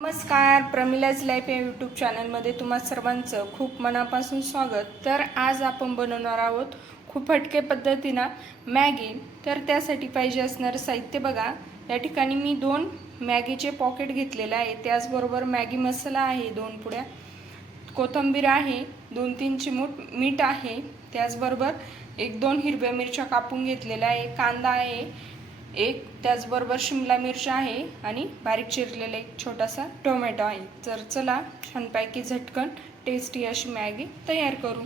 नमस्कार प्रमिलाज लाईफ या यूट्यूब चॅनलमध्ये तुम्हा सर्वांचं खूप मनापासून स्वागत. तर आज आपण बनवणार आहोत खूप हटके पद्धतीनं मॅगी. तर त्यासाठी पाहिजे असणारं साहित्य बघा. या ठिकाणी मी दोन मॅगीचे पॉकेट घेतलेले आहे. त्याचबरोबर मॅगी मसाला आहे दोन पुड्या. कोथिंबीर आहे दोन तीन चिमूट मीठ आहे. त्याचबरोबर एक दोन हिरव्या मिरच्या कापून घेतलेल्या आहे. कांदा आहे एक त्याचबरोबर शिमला मिरची आहे आणि बारीक चिरलेला एक छोटासा टोमॅटो आहे. तर चला छानपैकी झटकन टेस्टी अशी मॅगी तयार करू.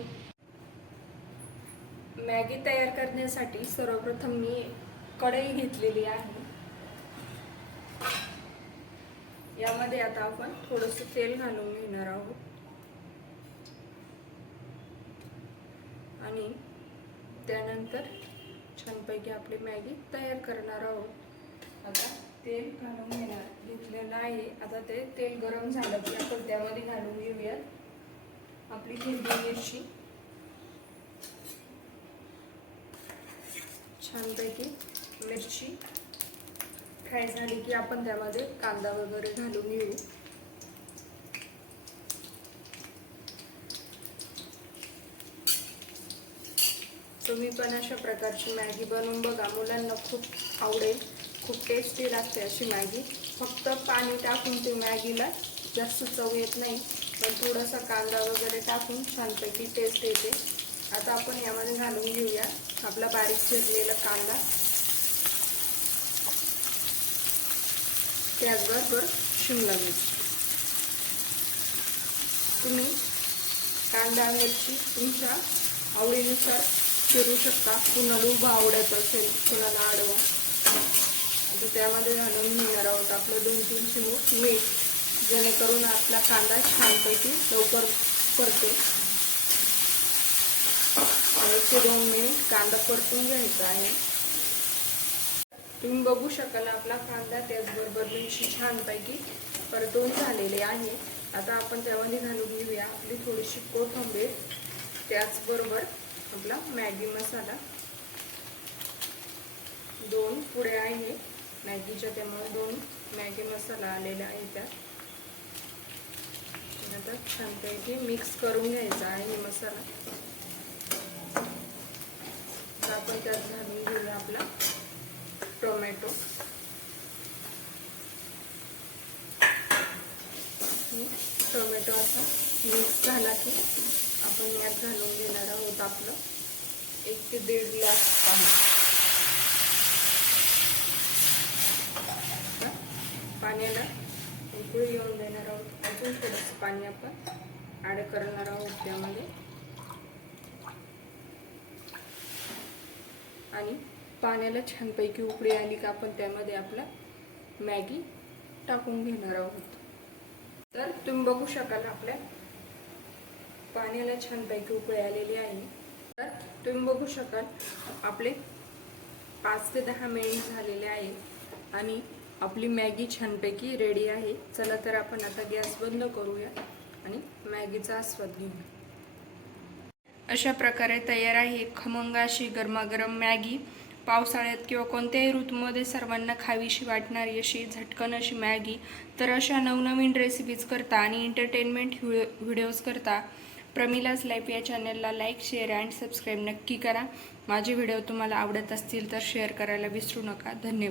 मॅगी तयार करण्यासाठी सर्वप्रथम मी कढई घेतलेली आहे. यामध्ये आता आपण थोडंसं तेल घालून घेणार आहोत. आणि त्यानंतर छानपैकी आपली मॅगी तयार करणार आहोत. आता तेल घालून घेणार. घेतलेलं आहे. आता ते तेल गरम झालं की आपण त्यामध्ये घालून घेऊयात. आपली हिरवी मिरची. छानपैकी मिरची फ्राय झाली की आपण त्यामध्ये कांदा वगैरे घालून घेऊ. तुम्ही पण अशा प्रकारची मॅगी बनवून बघा. मुलांना खूप आवडेल खूप टेस्टी लागते अशी मॅगी. फक्त पाणी टाकून ती मॅगीला जास्त चव येत नाही पण थोडासा कांदा वगैरे टाकून छानपैकी टेस्ट येते. आता आपण यामध्ये घालून घेऊया आपला बारीक चिरलेला कांदा. त्याचबरोबर शिमला मिरची. तुम्ही कांदा मिरची तुमच्या आवडीनुसार चिरू शकता. कुणाला उभा आवडत असेल कुणाला आडवा. आता त्यामध्ये घालून घेणार आहोत आपलं दोन तीन चिमूट मीठ जेणेकरून आपला कांदा छानपैकी लवकर परतो चिरून दोन मिनिट कांदा परतून घ्यायचा आहे. तुम्ही बघू शकाल आपला कांदा त्याचबरोबर मिरची छानपैकी परतून झालेले आहे. आता आपण त्यामध्ये घालून घेऊया. आपली थोडीशी कोथंबीर त्याचबरोबर आपला मॅगी मसाला. दोन पुढे आहे. मॅगीच्या त्यामुळे दोन मॅगी मसाला आलेला आहे त्यात. आता छानपैकी मिक्स करून घ्यायचा आहे मसाला. आपण त्यात घालून घेऊया आपला टोमॅटो. टोमॅटो असा मिक्स झाला की आपण यात घालून घेणार आहोत आपलं. एक ते दीड ग्लास पाणी. पाण्याला उकळी येऊन देणार आहोत. अजून थोडंसं पाणी आपण ॲड करणार आहोत त्यामध्ये. आणि पाण्याला छानपैकी उकळी आली का आपण त्यामध्ये आपला मॅगी टाकून घेणार आहोत. तर तुम्ही बघू शकाल आपल्या पाण्याला छानपैकी उकळी आलेली आहे. तर तुम्ही बघू शकाल आपले पाच ते दहा मिनिट झालेले आहे आणि आपली मॅगी छानपैकी रेडी आहे. चला तर आपण आता गॅस बंद करूया आणि मॅगीचा आस्वाद घेऊया. अशा प्रकारे तयार आहे खमंग अशी गरमागरम मॅगी. पावसाळ्यात किंवा कोणत्याही ऋतूमध्ये सर्वांना खावीशी वाटणारी अशी झटकन अशी मॅगी. तर अशा नवनवीन रेसिपीज करता आणि एंटरटेनमेंट व्हिडिओज करता प्रमिलाज लाईफ या चॅनलला लाईक शेअर अँड सबस्क्राईब नक्की करा. माझे व्हिडिओ तुम्हाला आवडत असतील तर शेअर करायला विसरू नका. धन्यवाद.